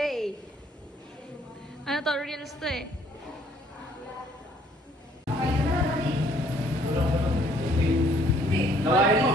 birthday. Ano to? Reels to eh. Tawain mo.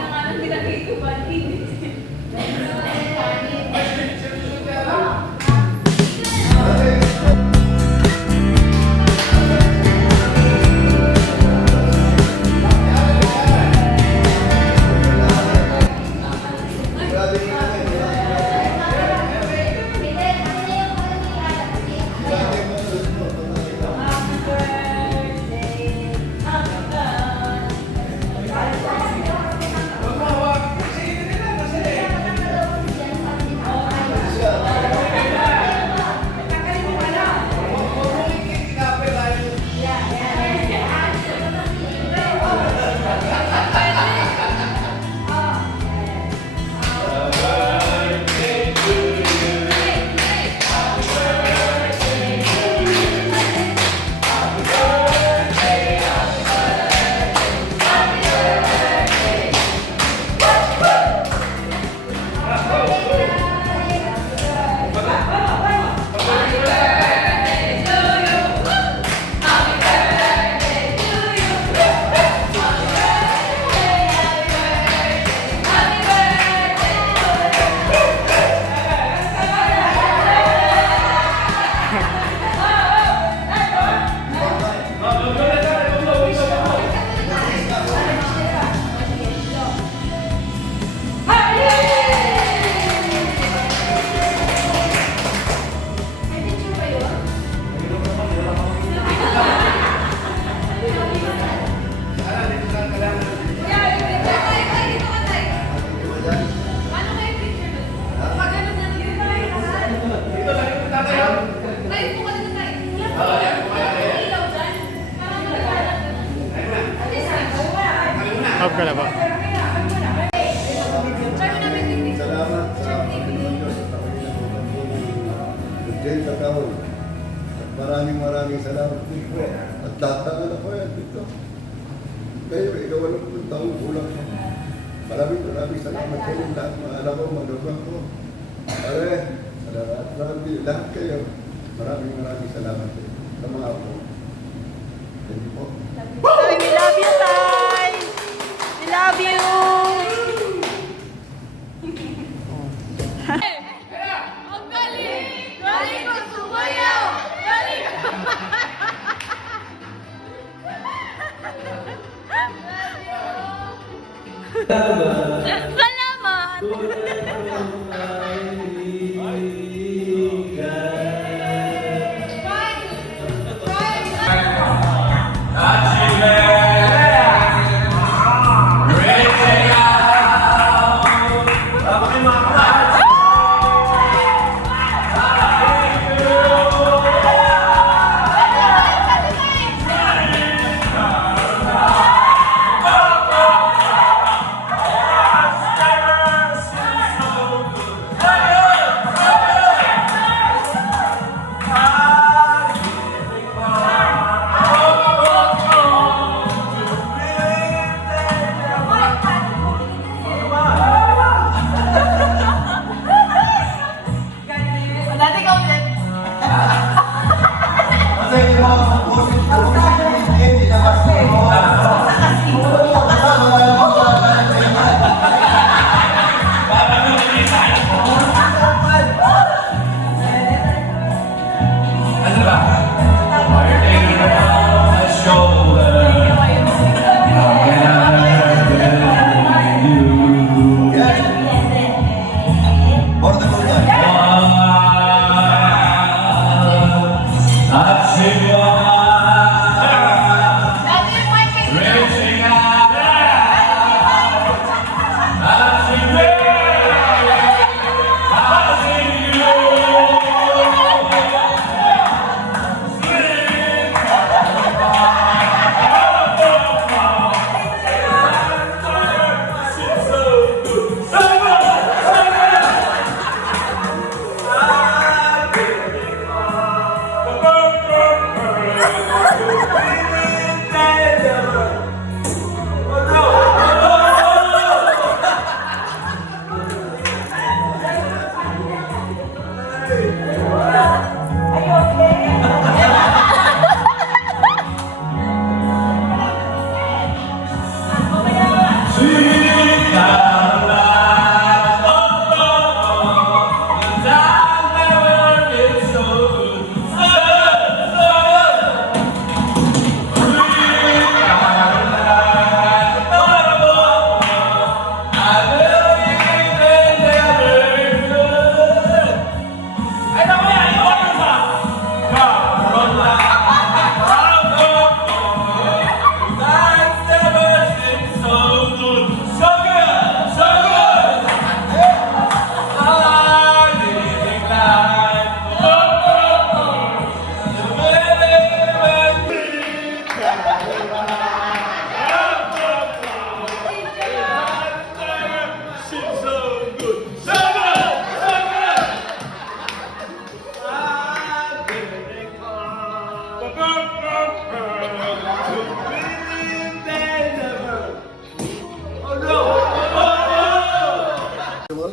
Up ka na ba? Salamat sa Panginoon Diyos sa Panginoon ng sa taon. At maraming salamat dito. At lahat ng anak ko yan dito. Kayo, ikaw ang taong kulang. Maraming salamat kayo. Lahat mga anak ko, manugang ko. Pare, lahat kayo. Maraming salamat kayo. Sa mga ako. Thank you po. We love you, Tay! We love you! Ang galing! Galing ko sumayaw! Galing ko! Salamat!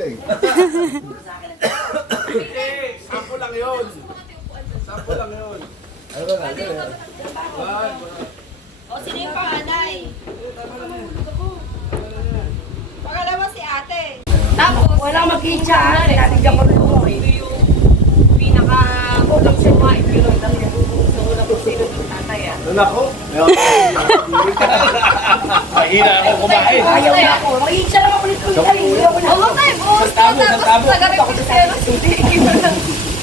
galing. Sampo lang yun. Sampo lang yun. Ano ba nga? O, sino yung panganay? Pangalawa si ate. Tapos, Walang makitsa, natigyan pa rin mo. Ito yung pinaka-mulang sumain. Gano'n lang yung sa una kung sino yung tatay. Nako. Mahina ako kumain. Ayaw na ako. Makitsa lang ako nito. Ayaw ko na. Oo tayo, buhos ko. Tapos, nagabi ko si Zero.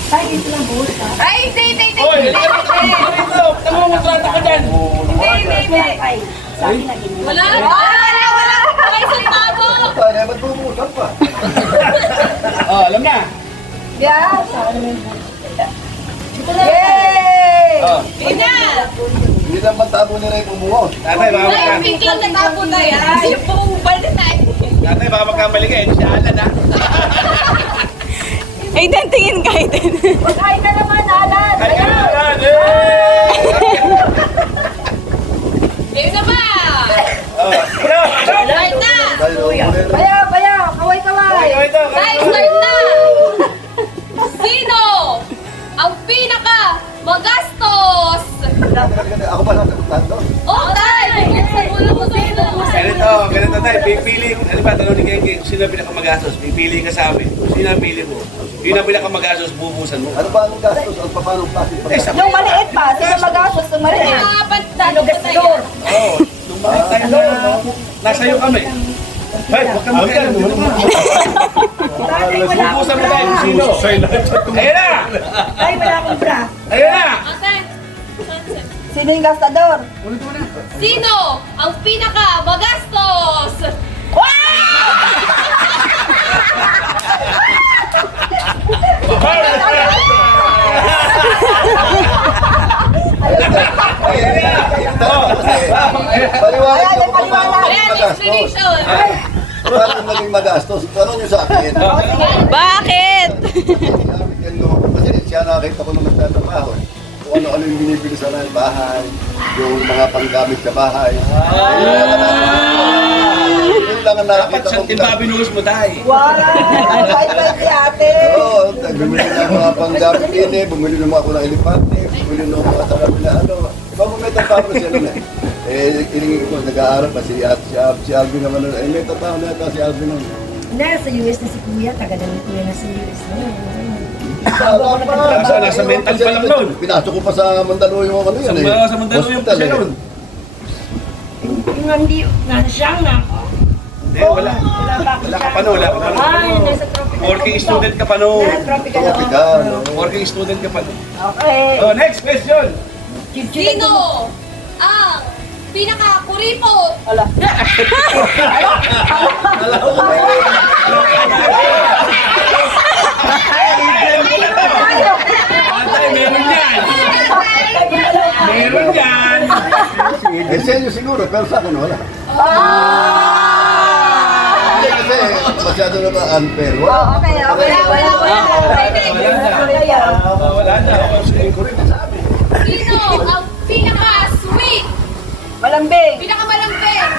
Ay, dito lang buhos ha. Ay, hindi. Hoy, ito. Tama mo trata ka dyan. Hindi. Sabi na ganyan. Wala. Ay, sentado. Kaya ba't bumuusap pa? Oh, alam na. Yeah. Dito lang. Yay! Oh. Ina! Hindi lang matabo ni Ray bumuo. Tatay, baka Ay, magka... pink lang nagtapo na yan. Yung buong balde tayo. Tatay, baka magkamali ka. Hindi siya alam na. Aiden, tingin ka, Aiden. Pagkain ka naman, Alan. Ay, Ayan. yan. Ayun na ba? Oh. Start na! Bayaw. Kaway. Time start na! Sino ang pinaka magastos? Ako ba nasagutan doon? Oh, time! Buksan mo lang mo sino. Ganito tayo. Pipili. Ano ba, tanong ni Gengeng, sino ang pinakamagastos? Pipili ka sa amin. Sino ang pili mo? Yun ang pinakamagastos, bubusan mo. Ano ba ang gastos? Ang paano plastic pa? Yung maliit pa. Sino magastos ng maliit? Ano ba tayo? Oo. Nung mga tayo na nasa iyo kami. Hey, huwag ka mag-alam. Bubusan mo tayo. Sino? Ayun na! Ay, wala akong bra. Ayun na! Ate, Sino yung gastador? sino ang pinaka magastos? Paliwanag Ayan, ko kung paano paliwanag. naging Ayan, magastos. explanation. Paano naging magastos? Tanong nyo sa akin. Bakit? Kasi siya nakakita ko nung nagtatrabaho. Kung ano-ano yung binibili sa ng bahay, yung mga panggamit sa bahay. Yun lang ang Dapat nakakita sa ko. timba binuhos mo tayo. Wow! Bait si ate. Oo, bumili ng mga panggamit din eh, bumili ng mga kulang elepante, bumili ng mga sarap na ano. Iba mo may trabaho siya nun eh. Ilingi ko, nag-aaral pa si Alvin naman nun. May trabaho na ito si Alvin nun. Nasa US na si Kuya. Taga na ni Kuya na si US na. Nasa mental pa lang nun. Pinasok ko pa sa Mandaluyong ano yan eh. Sa Mandaluyong pa Hospital siya eh. nun. Yung hindi, siyang na. Hindi, wala. Wala ka pa nun, wala ka pa nun. Ay, nasa tropical. Working student ka pa nun. Tropical. Tropical. Working student ka pa nun. Okay. Oh, next question. Sino ang pinaka-kuripot? Ala. Antay, meron yan. Meron yan. Eh, sa inyo siguro, pero sa akin wala. Hindi kasi masyado na ba unfair? Wala. Okay. Wala. Wala na. Sige ko rin sa amin. Sino ang pinaka-sweet? Malambing. Pinaka-malambing?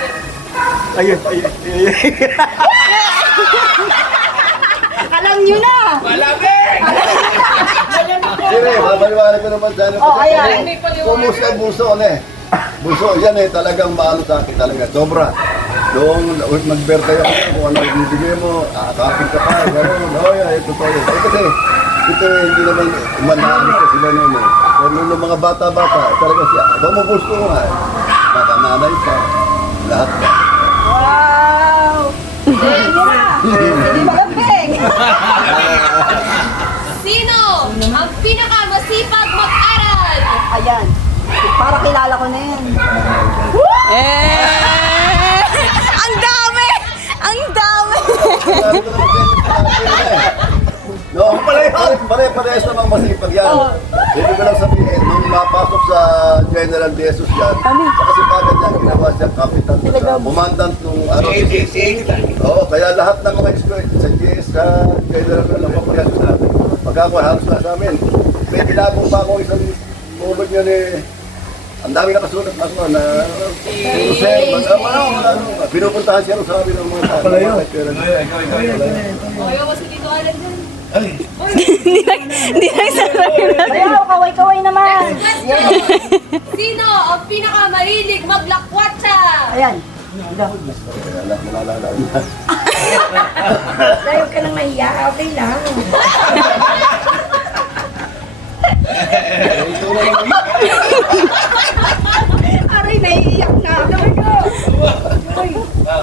Alam nyo na. Malamig! Sige, babaliwanag ko naman sa ano. Oh, ayan. Kumusta ang buso, eh? Buso, yan eh, talagang maano sa akin talaga. Sobra. Noong mag-birthday ako, kung ano ibibigay mo, kakapin ka pa, gano'n. Oh, yeah, ito to. Eh, kasi, ito hindi naman umanaano ko sila noon eh. Pero nung mga bata-bata, talaga siya. Bumubus ko nga eh. Nanay pa, lahat pa. Wow. Alam nyo na. Hindi malambing. Sino ang pinaka-masipag mag-aral? Ayan. Para kilala ko na yan. Eh! Ang dami! Ang dami! No, pare-parehas namang masipag yan. Hindi ko lang sabihin, nung mapasok sa General De Jesus yan, kasi pagod niya, ginawa siya kapitan sa commandant nung araw. Oo, kaya lahat ng mga expert sa GS, sa General na lang papagat sa amin. Pagka ako halos na sa amin, may ginagawa pa ako isang tulog niya ni Ang dami nakasulat ako na pinupuntahan siya sa amin ng mga tao. Pala yun. Ayaw kasi dito alam dyan. Hindi lang sa Ayaw, kaway-kaway naman. Question. Sino ang pinakamahilig maglakwatsa? Ayan. Nalala. Ayaw ka nang mahiya, okay lang. Aray, naiiyak na.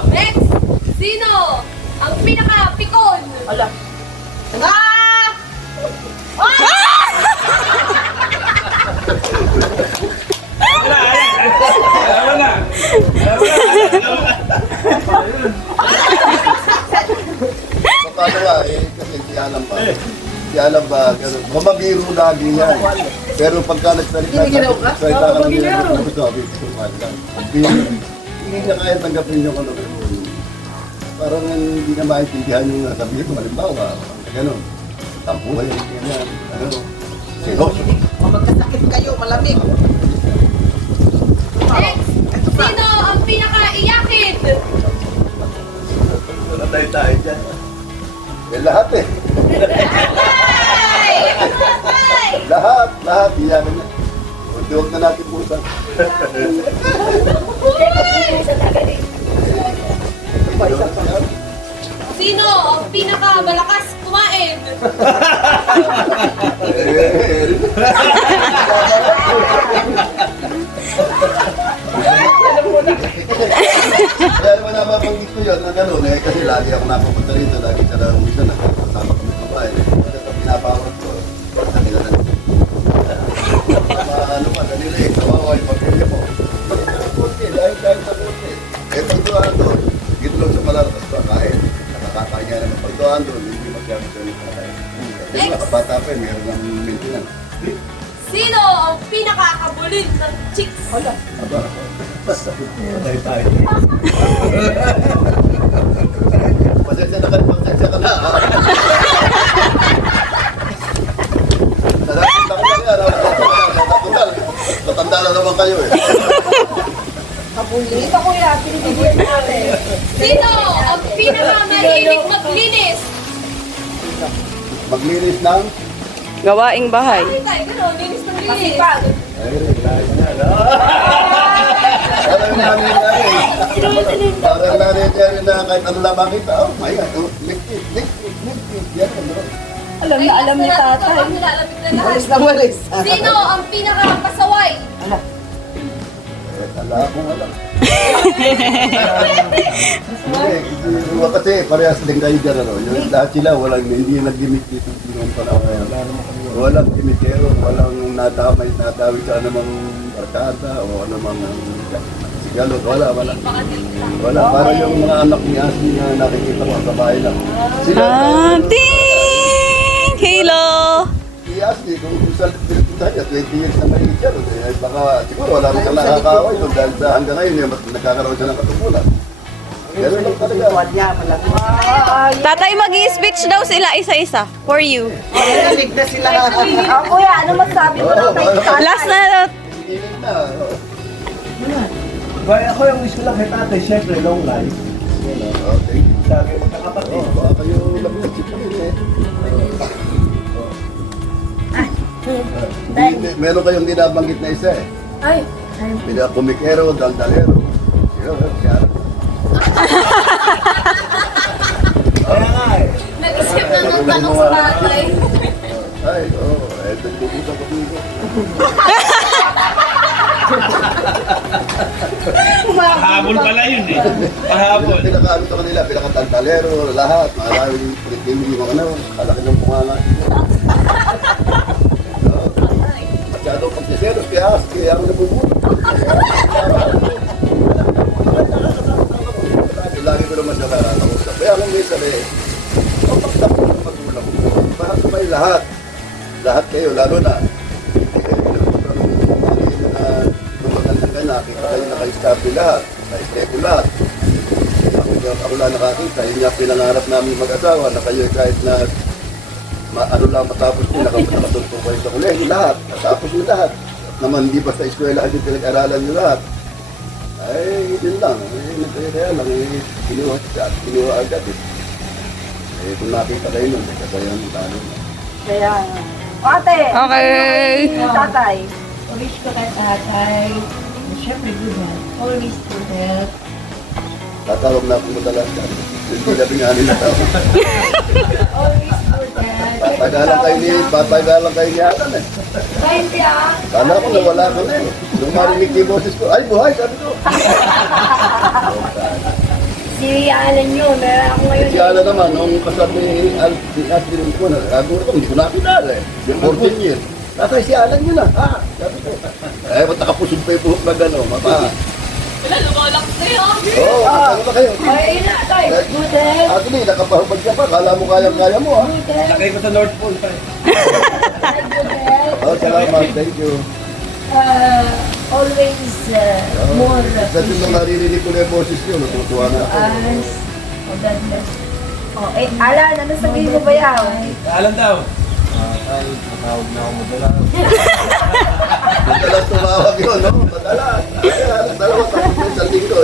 Next. Sino ang pinaka-pikon? Ala. Ah! Alam na. Paano ba? Kasi di alam pa. Di alam ba? Mamabiro lagi yan. Pero pagka nagsalita ka ng ginagawa, sabi ko, hindi niya kaya tanggapin yung ano. Parang hindi na maintindihan yung sabihin ko. Halimbawa, gano'n. Tampuhay, ganyan. Ano? Seryoso. Magkasakit kayo, malamig. Next. Sino ang pinaka-iyakin? Wala tayo dyan. Eh, lahat eh. Ay! Ay! Lahat. Iyakan niya. Huwag na natin pusan. Sino ang pinaka-malakas kumain? Kaya naman napapanggit ko yun na gano'n eh, kasi lagi ako napapunta rito, lagi ka lang minsan nakasama kami sa bahay. Kasi pag pinapawag ko, sa nila na. Ano pa, kanila eh, kawawa yung pamilya mo. Kunti, dahil sa kunti. Eh, pagduhaan doon, dito lang sa malalakas pa, kain. Nakakakain niya naman pagduhaan doon, hindi masyado sa nila kain. Kasi mga kabata pa eh, meron ng maintenance. Sino ang pinaka-kabulin ng chicks? Aba, pasensya ka na. Nakakita ko lang yan. Tatanda na naman kayo eh. Ito kuya, pinibigyan natin. Sino ang pinaka-mahilig maglinis? Maglinis ng... gawaing bahay. Ay, tayo, gano'n, linis ng linis. Masipag. Parang namin na eh. Parang namin na kahit ano lang makita. Oh my God. Likit. Yan ano. Alam na alam ni tatay. Alam na lahat. Walis na walis. Sino ang pinaka-pasaway? Wala akong alam. Hindi, kasi parehas din kayo dyan ano. Yung lahat sila, hindi nag-limit dito yung panahon. Walang kimitero, walang nadamay sa anumang barkada o anumang sigalot. Wala. Wala, para yung mga anak ni Ashley na nakikita ko sa bahay lang. Sila, Ting! Hello! si Ashley, kung sa Pilipinas niya, 20 years na may siya. Baka siguro wala rin siya nakakaway doon dahil sa hanggang ngayon, nagkakaroon siya ng katupulan. Ganun lang talaga. Tatay, mag-i-speech daw sila isa-isa. For you. Nalig na sila. Kuya, ano masabi mo na kay tatay? Last na. Inig na. Kaya ako yung wish ko lang kay tatay, syempre, long life. Okay. Sabi, magkakapatid. Baka kayo nag-isip kami eh. Meron kayong dinabanggit na isa eh. Ay. Kumikero, daldalero. Siya. Kaya nga eh. Nag-isip na ng tanong sa tatay. Ay, oo. Nagbubusan ko dito. Pahabol pala yun eh. Pahabol. Pinakaano sa kanila, pinakataldalero, lahat. Maraming hindi mo ano. Kalaki ng punganga. Masyadong pagsiseros, kaya ako nabubuto. Lagi ko naman siya nakakausap. Kaya kung may sabi, pagtakbo ng magulang mo. Para sa may lahat. Lahat kayo, lalo na. Nung magandang ka, nakita kayo naka-stable lahat. Naka-stable lahat. Ako lang nakakita. Yun nga pinangarap namin mag-asawa na kayo kahit na ano lang matapos nyo, nakatuntong kayo sa kulehi. Lahat. Matapos nyo lahat. naman di basta eskwela ay pinag-aralan nyo lahat. Ay, yun lang. Kaya lang, kinuha agad. Kung nakita kayo nun, kaya yung talo. Kaya, ate, Okay. yung tatay. Wish ko kay tatay, syempre good health, always good health. Tatawag na akong madalas. Hindi na pinganin na tao. Always good health. Patagalan kayo ni Alan eh. Kahit yan, Kala ko nawala ko na eh. Nung marinig yung boses ko, ay buhay, sabi ko. si Alan yun, meron ako ngayon. Si Alan naman, nung kasabi ni Ashley ko na, naguro ko, hindi ko nakilala eh. Yung 14 years. Tatay, si Alan yun ah. Ah, sabi ko. Eh, ba't nakapusog pa yung buhok na gano'n, mapa. Wala, lumalak na yun. Oo, ano ba kayo? Ay, na, tay, good health. Actually, nakapahubad ka pa, kala mo kaya mo ah. Good health, Sakay ko sa North Pole pa eh. good health. Oh, salamat, thank you. Always more Sa nung naririnig ko na yung boses niyo, natutuwa na ako. as, oh, God bless. Oh, eh, Alan, ano sabihin mo ba yaw? Alam daw. Madalas tumawag yun, no? Madalas. Ay, alas dalawa tapos yung isang linggo.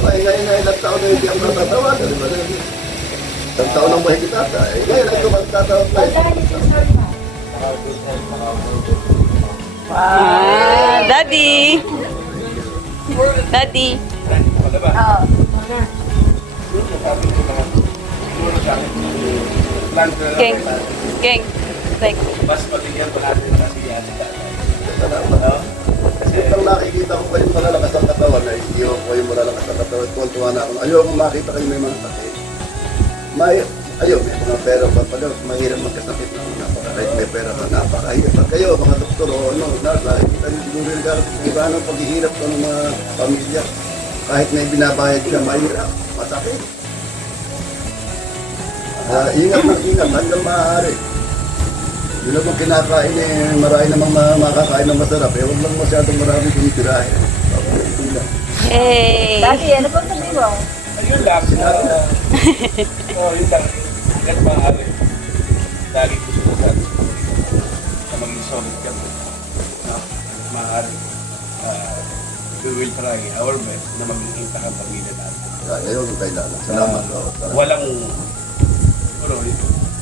Ngayon na ilang taon na hindi ako natatawag. Isang taon ang mahigit ata. Ngayon na ito magtatawag na. Daddy. Daddy. Wala ba? Oo. Sabi ko naman, siguro sa akin, plan ko na King. lang tayo. King. Like, Mas mabigyan pa natin ng kasiyahan sa Salamat. no? Kasi, Nang nakikita ko kayong malalakas ang katawan, na hindi ko kayong malalakas ang katawan, tuwan-tuwa na ako. Ayoko makita kayo may mga sakit. May mga pera pa pala, mahirap magkasakit na kahit may pera ka, napakahirap. At kayo, mga doktor o ano, nakikita nyo siguro yung iba ng paghihirap ng mga pamilya. Kahit may binabayad ka, mahirap, masakit. Ingat na ingat hanggang maaari. Yun lang kung kinakain eh, marami namang makakain ng masarap. Eh, huwag lang masyadong marami tumitirahin. Ito lang. hey. Daddy, ano ba sabihin mo? ayun lang. Yun lang. Hanggat maaari. Lagi gusto ko sa maging solid kami. Hanggat maaari. We will try our best na maging intact ang pamilya natin. Ayaw yung kailangan. Salamat. Walang, siguro,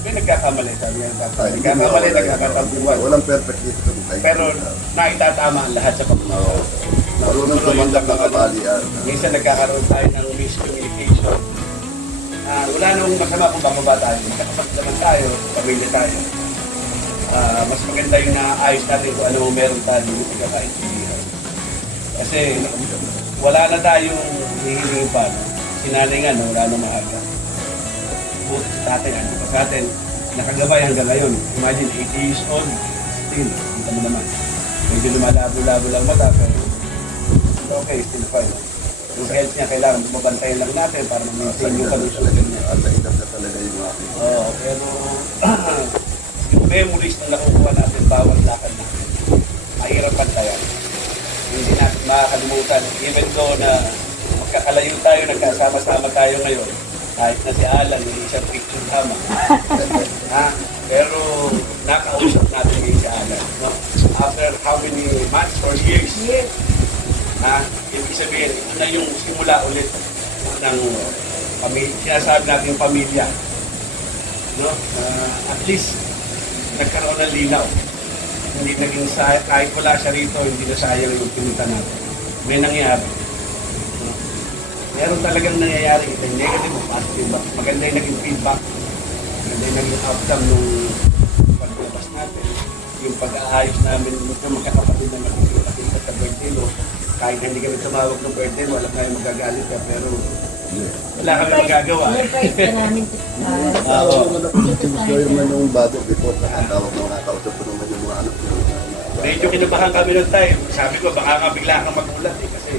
may nagkakamali. Sabi nga nagkakamali, nagkakatampuan. Walang perfect dito. Pero naitatama ang lahat sa pagmamaw. Marunong tumanggap ng kabalian. Minsan nagkakaroon tayo ng miscommunication. Wala namang masama kung bababa tayo. Magkakapag naman tayo, pamilya tayo. Mas maganda yung naayos natin kung ano meron tayo yung pagkakaintindihan. Kasi wala na tayong hihingin pa. No? Sinanay nga, no? Wala na maaga. Buti sa tatay, ano pa sa atin, nakagabay hanggang ngayon. Imagine, 80 years old, still, kita mo naman. Medyo lumalabo-labo lang mata, pero okay, still fine. Yung health niya, kailangan mabantayan lang natin para ma-maintain yung kalusugan niya. At sa edad na talaga yung aking. Oo, pero yung memories na nakukuha natin, bawat lakad natin, mahirap pantayan. Hindi natin makakalimutan, even though na magkakalayo tayo, nagkasama-sama tayo ngayon, kahit na si Alan, hindi siya picture tama. Pero nakausap natin ngayon si Alan. No? After how many months or years? Ibig sabihin, ito na yung simula ulit ng sinasabi natin yung pamilya. No? At least, nagkaroon ng linaw. Hindi naging sayang, kahit wala siya rito, hindi na sayang yung pinunta natin. May nangyari. No? Meron talagang nangyayari, ito yung negative o positive. Maganda yung naging feedback. Maganda yung naging outcome nung paglabas natin. Yung pag-aayos namin ng magkakapatid na nakikita sa birthday mo. Kahit hindi kami tumawag ng birthday mo, alam tayo magagalit ka, pero wala kami magagawa. Surprise ka namin. Ako naman ako yung manong bago before nakatawag na nakakausap ko naman yung mga anak niyo. Medyo kinabahan kami ng time. Sabi ko, baka nga bigla kang magulat eh, kasi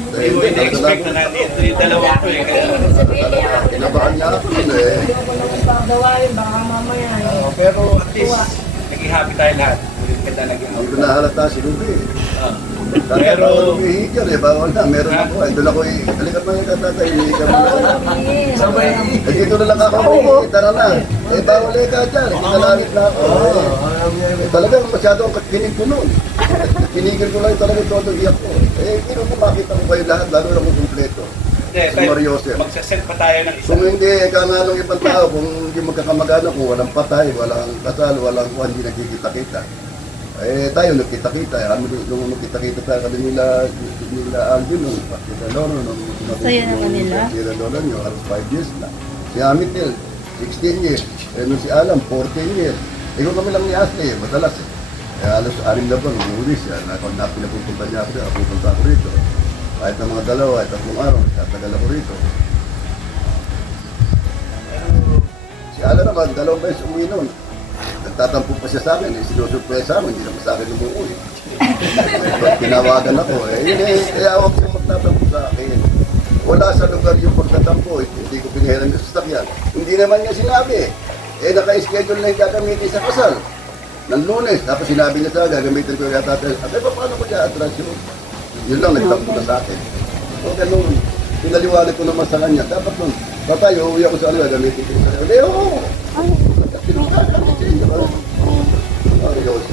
hindi mo in-expect na nandito yung dalawang to eh. Kaya, Kinabahan niya ako yun eh. Ayoko naman pagawain, baka mamaya. pero at least, naging happy tayo lahat. Hindi kita naging Hindi ko outcome. nahalata si Ruby. Pero, Umihi ka, bawal na. Meron ako. Doon ako, halika pa yung tatay, umihi ka muna. Sabay. Dito na lang ako, tara na. Bawal ka dyan, kinalangit na ako. Talagang masyadong kinig ko noon. Kinigil ko lang talaga todo iyak ko. Hindi ko makita ko kayo lahat, lalo na kung kumpleto. hindi, Si Mario Joseph. magsasend pa tayo ng isa. Kung hindi, nga ng ibang tao, kung hindi magkakamag-anak, kung walang patay, walang kasal, walang kuhan, hindi nagkikita-kita. Tayo nagkita-kita. Nung nagkita-kita tayo kami nila Alvin, nung Pakita Loro, nung Saya naman nila. Pakita Loro nyo, halos 5 years na. Si Amitel, 16 years. Nung si Alam, 14 years. Ikaw kami lang ni Ashley, madalas eh. Halos 6 na ba, umuwi siya. Kung pinapupunta niya ako, pupunta ako rito. Kahit na mga dalawa, kahit 3 araw, tatagal ako rito. Si Alan naman, 2 beses umuwi noon. Nagtatampo pa siya sa akin, sinusurpresa ako, hindi naman sa akin umuwi. Tinawagan ako, kaya ako siya magtatampo sa akin. Wala sa lugar yung pagtatampo, hindi ko pinahiram yung sasakyan. Hindi naman niya sinabi. Naka-schedule na yung gagamitin sa kasal. Ng Lunes, tapos sinabi niya sa akin, gagamitin ko yung tatay. Paano ko siya atras yun? Yun lang, nagtampo na sa akin. O ganun, pinaliwanag ko naman sa kanya. Dapat nun, patay, uuwi ako sa ano, gagamitin ko sa kanya. Oo!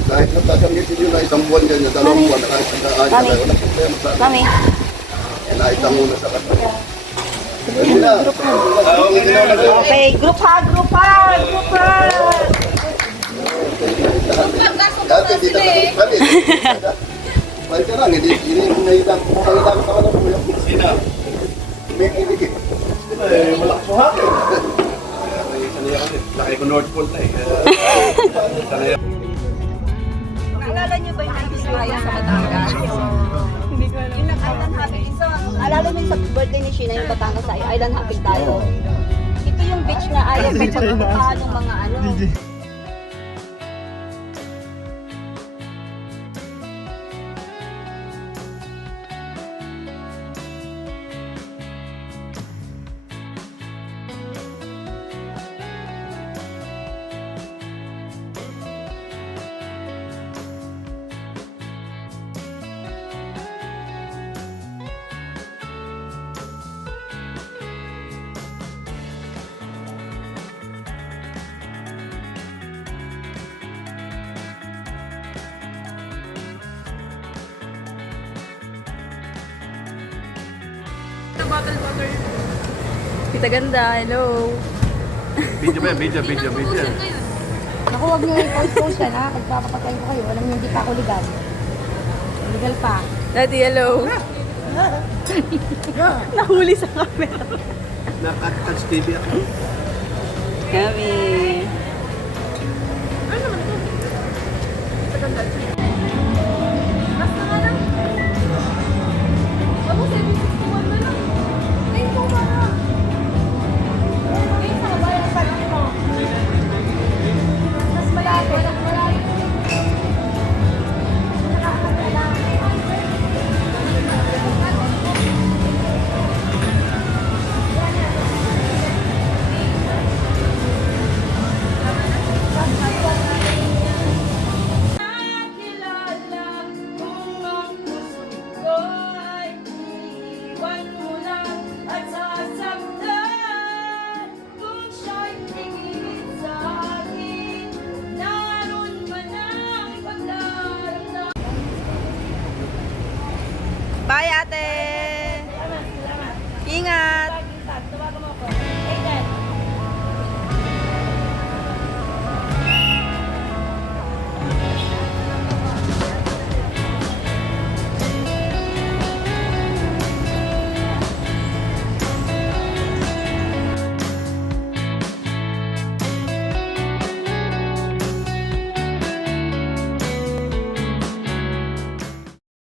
Kahit natagamitin yun na 1 buwan ganyan, 2 buwan, kahit ang daan, wala problema sa akin. Mami. Naitang muna sa kanya. Hindi na. Okay, group hug, group hug, group hug. Dati, di na kalit. Balik ka lang, hindi nailang ko sa kanong kuya. Sino? May kilig eh. Malakas mo hakin. Sanay ako din. Laki ko North Pole na eh. Sanay ako. Naalala niyo ba yung nag-ismaya sa Batangas? Hindi ko alam. Yung nag-island hopping. So, naalala mo yung sa birthday ni Sheena yung Batangas tayo, island hopping tayo. Ito yung beach na ayaw ko sa puntahan ng mga ano. Kita ganda, hello. Video ba yan? Video. Naku, huwag niyo i-post yan ha. Pagpapatay ko kayo, alam niyo hindi pa ako legal. Legal pa. Daddy, hello. Nahuli sa camera. Nakatouch TV ako. Kami. Ano naman ito? Sa ganda.